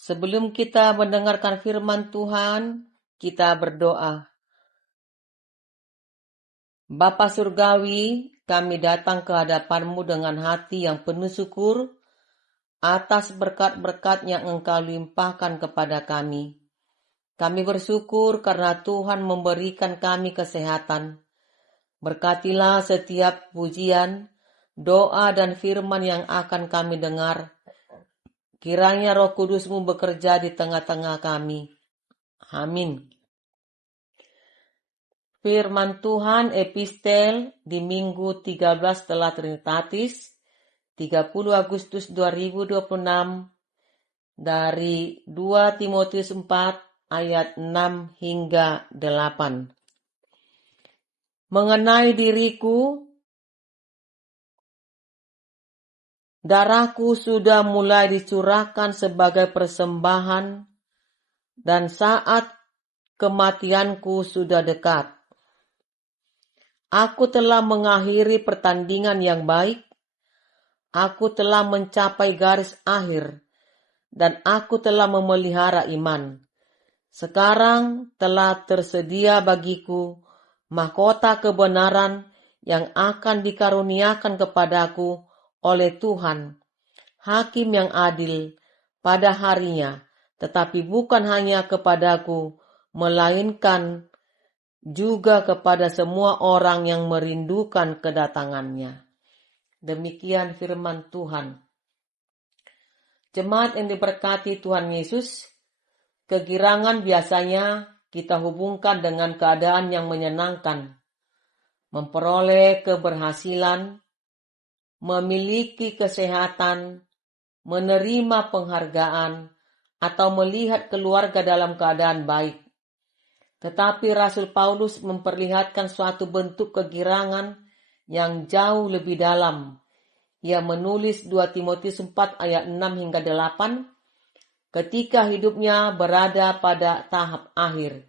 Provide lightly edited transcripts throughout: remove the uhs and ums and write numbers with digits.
Sebelum kita mendengarkan firman Tuhan, kita berdoa. Bapa Surgawi, kami datang ke hadapan-Mu dengan hati yang penuh syukur atas berkat-berkat yang Engkau limpahkan kepada kami. Kami bersyukur karena Tuhan memberikan kami kesehatan. Berkatilah setiap pujian, doa dan firman yang akan kami dengar. Kiranya Roh Kudus-Mu bekerja di tengah-tengah kami. Amin. Firman Tuhan epistel di Minggu 13 setelah Trinitatis, 30 Agustus 2026, dari 2 Timotius 4 ayat 6 hingga 8. Mengenai diriku, darahku sudah mulai dicurahkan sebagai persembahan dan saat kematianku sudah dekat. Aku telah mengakhiri pertandingan yang baik, aku telah mencapai garis akhir, dan aku telah memelihara iman. Sekarang telah tersedia bagiku mahkota kebenaran yang akan dikaruniakan kepadaku oleh Tuhan, Hakim yang adil pada harinya, tetapi bukan hanya kepadaku, melainkan juga kepada semua orang yang merindukan kedatangannya. Demikian firman Tuhan. Jemaat yang diberkati Tuhan Yesus, kegirangan biasanya kita hubungkan dengan keadaan yang menyenangkan, memperoleh keberhasilan, memiliki kesehatan, menerima penghargaan, atau melihat keluarga dalam keadaan baik. Tetapi Rasul Paulus memperlihatkan suatu bentuk kegirangan yang jauh lebih dalam. Ia menulis 2 Timotius 4 ayat 6 hingga 8, ketika hidupnya berada pada tahap akhir.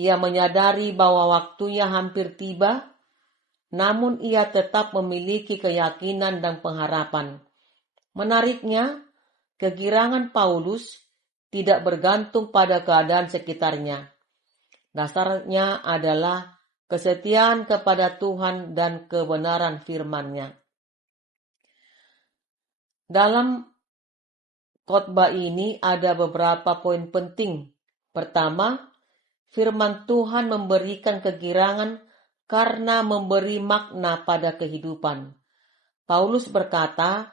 Ia menyadari bahwa waktunya hampir tiba, namun ia tetap memiliki keyakinan dan pengharapan. Menariknya, kegirangan Paulus tidak bergantung pada keadaan sekitarnya. Dasarnya adalah kesetiaan kepada Tuhan dan kebenaran firman-Nya. Dalam khotbah ini ada beberapa poin penting. Pertama, firman Tuhan memberikan kegirangan karena memberi makna pada kehidupan. Paulus berkata,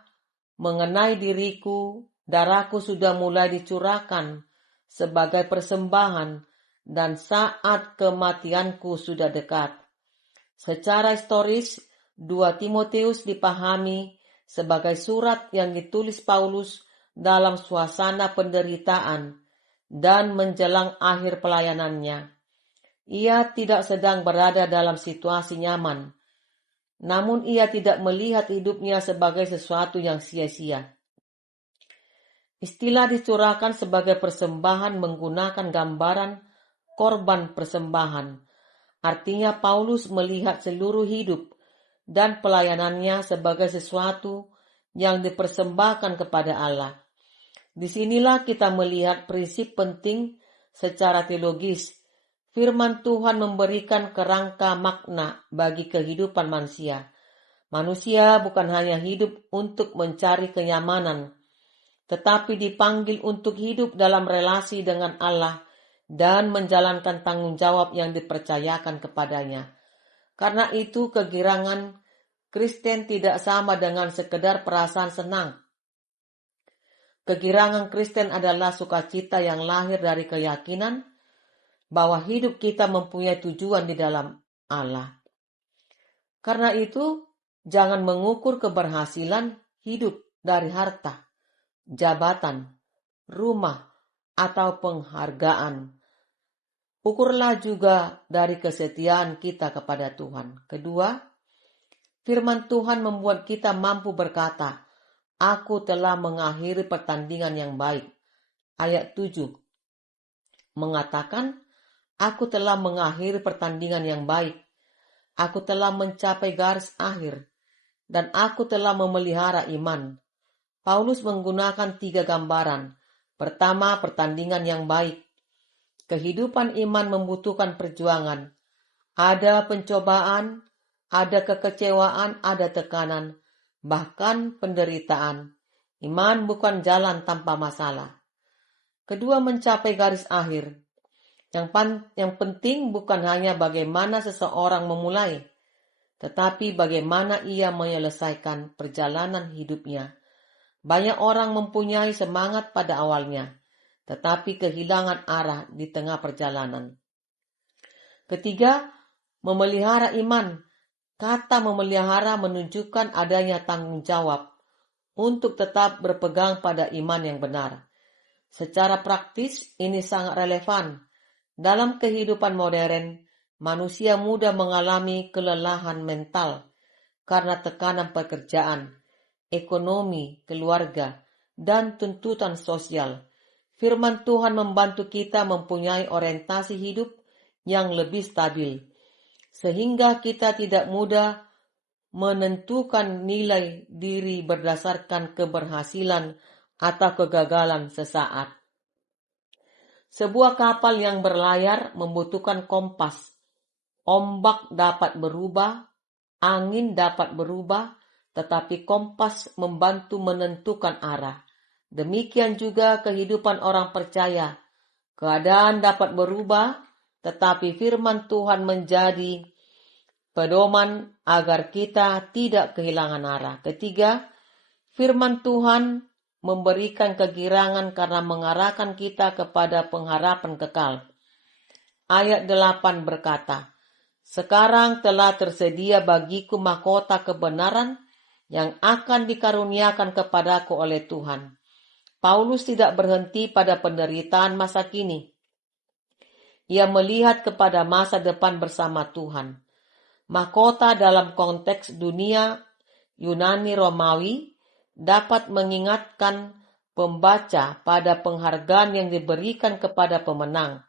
mengenai diriku, darahku sudah mulai dicurahkan sebagai persembahan dan saat kematianku sudah dekat. Secara historis, 2 Timotius dipahami sebagai surat yang ditulis Paulus dalam suasana penderitaan dan menjelang akhir pelayanannya. Ia tidak sedang berada dalam situasi nyaman, namun ia tidak melihat hidupnya sebagai sesuatu yang sia-sia. Istilah dicurahkan sebagai persembahan menggunakan gambaran korban persembahan. Artinya Paulus melihat seluruh hidup dan pelayanannya sebagai sesuatu yang dipersembahkan kepada Allah. Disinilah kita melihat prinsip penting secara teologis. Firman Tuhan memberikan kerangka makna bagi kehidupan manusia. Manusia bukan hanya hidup untuk mencari kenyamanan, tetapi dipanggil untuk hidup dalam relasi dengan Allah dan menjalankan tanggung jawab yang dipercayakan kepadanya. Karena itu kegirangan Kristen tidak sama dengan sekedar perasaan senang. Kegirangan Kristen adalah sukacita yang lahir dari keyakinan bahwa hidup kita mempunyai tujuan di dalam Allah. Karena itu, jangan mengukur keberhasilan hidup dari harta, jabatan, rumah, atau penghargaan. Ukurlah juga dari kesetiaan kita kepada Tuhan. Kedua, firman Tuhan membuat kita mampu berkata, aku telah mengakhiri pertandingan yang baik. Ayat 7 mengatakan, aku telah mengakhiri pertandingan yang baik. Aku telah mencapai garis akhir. Dan aku telah memelihara iman. Paulus menggunakan 3 gambaran. Pertama, pertandingan yang baik. Kehidupan iman membutuhkan perjuangan. Ada pencobaan, ada kekecewaan, ada tekanan, bahkan penderitaan. Iman bukan jalan tanpa masalah. Kedua, mencapai garis akhir. Yang penting bukan hanya bagaimana seseorang memulai, tetapi bagaimana ia menyelesaikan perjalanan hidupnya. Banyak orang mempunyai semangat pada awalnya, tetapi kehilangan arah di tengah perjalanan. Ketiga, memelihara iman. Kata memelihara menunjukkan adanya tanggung jawab untuk tetap berpegang pada iman yang benar. Secara praktis, ini sangat relevan. Dalam kehidupan modern, manusia mudah mengalami kelelahan mental karena tekanan pekerjaan, ekonomi, keluarga, dan tuntutan sosial. Firman Tuhan membantu kita mempunyai orientasi hidup yang lebih stabil, sehingga kita tidak mudah menentukan nilai diri berdasarkan keberhasilan atau kegagalan sesaat. Sebuah kapal yang berlayar membutuhkan kompas. Ombak dapat berubah, angin dapat berubah, tetapi kompas membantu menentukan arah. Demikian juga kehidupan orang percaya. Keadaan dapat berubah, tetapi firman Tuhan menjadi pedoman agar kita tidak kehilangan arah. Ketiga, firman Tuhan memberikan kegirangan karena mengarahkan kita kepada pengharapan kekal. Ayat 8 berkata, "Sekarang telah tersedia bagiku mahkota kebenaran yang akan dikaruniakan kepadaku oleh Tuhan." Paulus tidak berhenti pada penderitaan masa kini. Ia melihat kepada masa depan bersama Tuhan. Mahkota dalam konteks dunia Yunani Romawi dapat mengingatkan pembaca pada penghargaan yang diberikan kepada pemenang.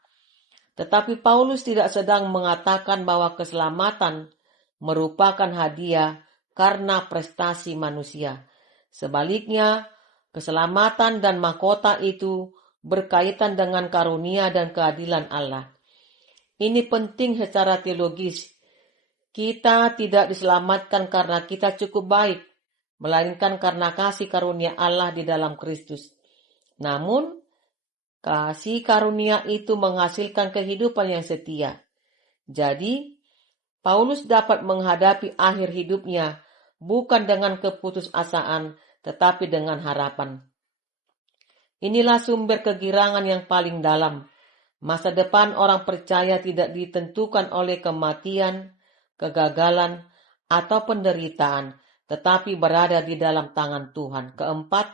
Tetapi Paulus tidak sedang mengatakan bahwa keselamatan merupakan hadiah karena prestasi manusia. Sebaliknya, keselamatan dan mahkota itu berkaitan dengan karunia dan keadilan Allah. Ini penting secara teologis. Kita tidak diselamatkan karena kita cukup baik, melainkan karena kasih karunia Allah di dalam Kristus. Namun, kasih karunia itu menghasilkan kehidupan yang setia. Jadi, Paulus dapat menghadapi akhir hidupnya bukan dengan keputusasaan, tetapi dengan harapan. Inilah sumber kegirangan yang paling dalam. Masa depan orang percaya tidak ditentukan oleh kematian, kegagalan, atau penderitaan, tetapi berada di dalam tangan Tuhan. Keempat,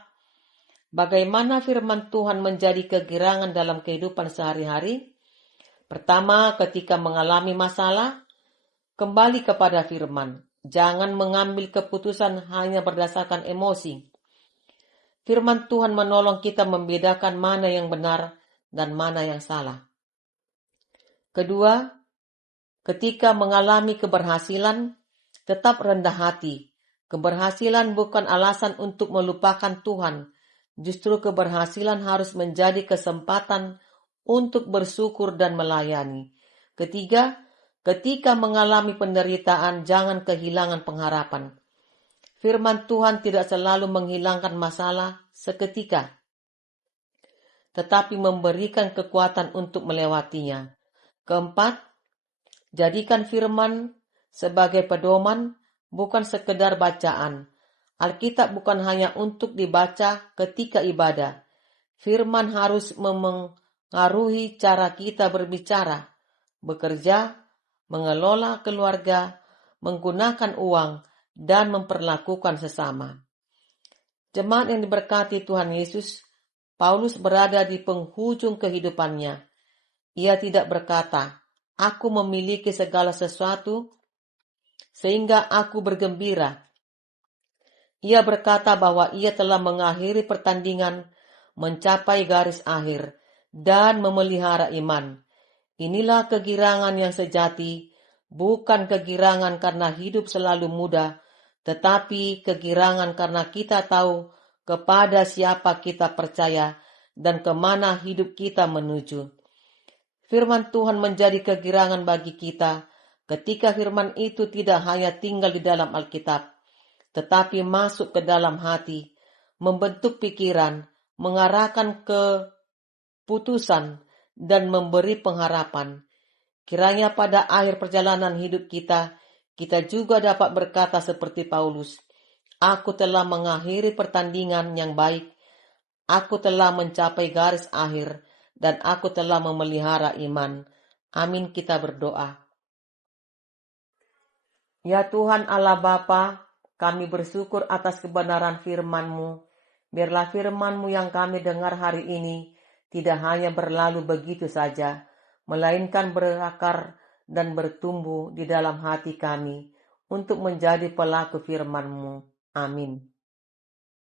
bagaimana firman Tuhan menjadi kegirangan dalam kehidupan sehari-hari? Pertama, ketika mengalami masalah, kembali kepada firman. Jangan mengambil keputusan hanya berdasarkan emosi. Firman Tuhan menolong kita membedakan mana yang benar dan mana yang salah. Kedua, ketika mengalami keberhasilan, tetap rendah hati. Keberhasilan bukan alasan untuk melupakan Tuhan. Justru keberhasilan harus menjadi kesempatan untuk bersyukur dan melayani. Ketiga, ketika mengalami penderitaan, jangan kehilangan pengharapan. Firman Tuhan tidak selalu menghilangkan masalah seketika, tetapi memberikan kekuatan untuk melewatinya. Keempat, jadikan firman sebagai pedoman, bukan sekedar bacaan. Alkitab bukan hanya untuk dibaca ketika ibadah. Firman harus memengaruhi cara kita berbicara, bekerja, mengelola keluarga, menggunakan uang, dan memperlakukan sesama. Jemaat yang diberkati Tuhan Yesus, Paulus berada di penghujung kehidupannya. Ia tidak berkata, "Aku memiliki segala sesuatu sehingga aku bergembira." Ia berkata bahwa ia telah mengakhiri pertandingan, mencapai garis akhir, dan memelihara iman. Inilah kegirangan yang sejati, bukan kegirangan karena hidup selalu mudah, tetapi kegirangan karena kita tahu kepada siapa kita percaya dan kemana hidup kita menuju. Firman Tuhan menjadi kegirangan bagi kita ketika firman itu tidak hanya tinggal di dalam Alkitab, tetapi masuk ke dalam hati, membentuk pikiran, mengarahkan keputusan, dan memberi pengharapan. Kiranya pada akhir perjalanan hidup kita juga dapat berkata seperti Paulus, "Aku telah mengakhiri pertandingan yang baik, aku telah mencapai garis akhir, dan aku telah memelihara iman." Amin, kita berdoa. Ya Tuhan Allah Bapa, kami bersyukur atas kebenaran firman-Mu. Biarlah firman-Mu yang kami dengar hari ini tidak hanya berlalu begitu saja, melainkan berakar dan bertumbuh di dalam hati kami untuk menjadi pelaku firman-Mu. Amin.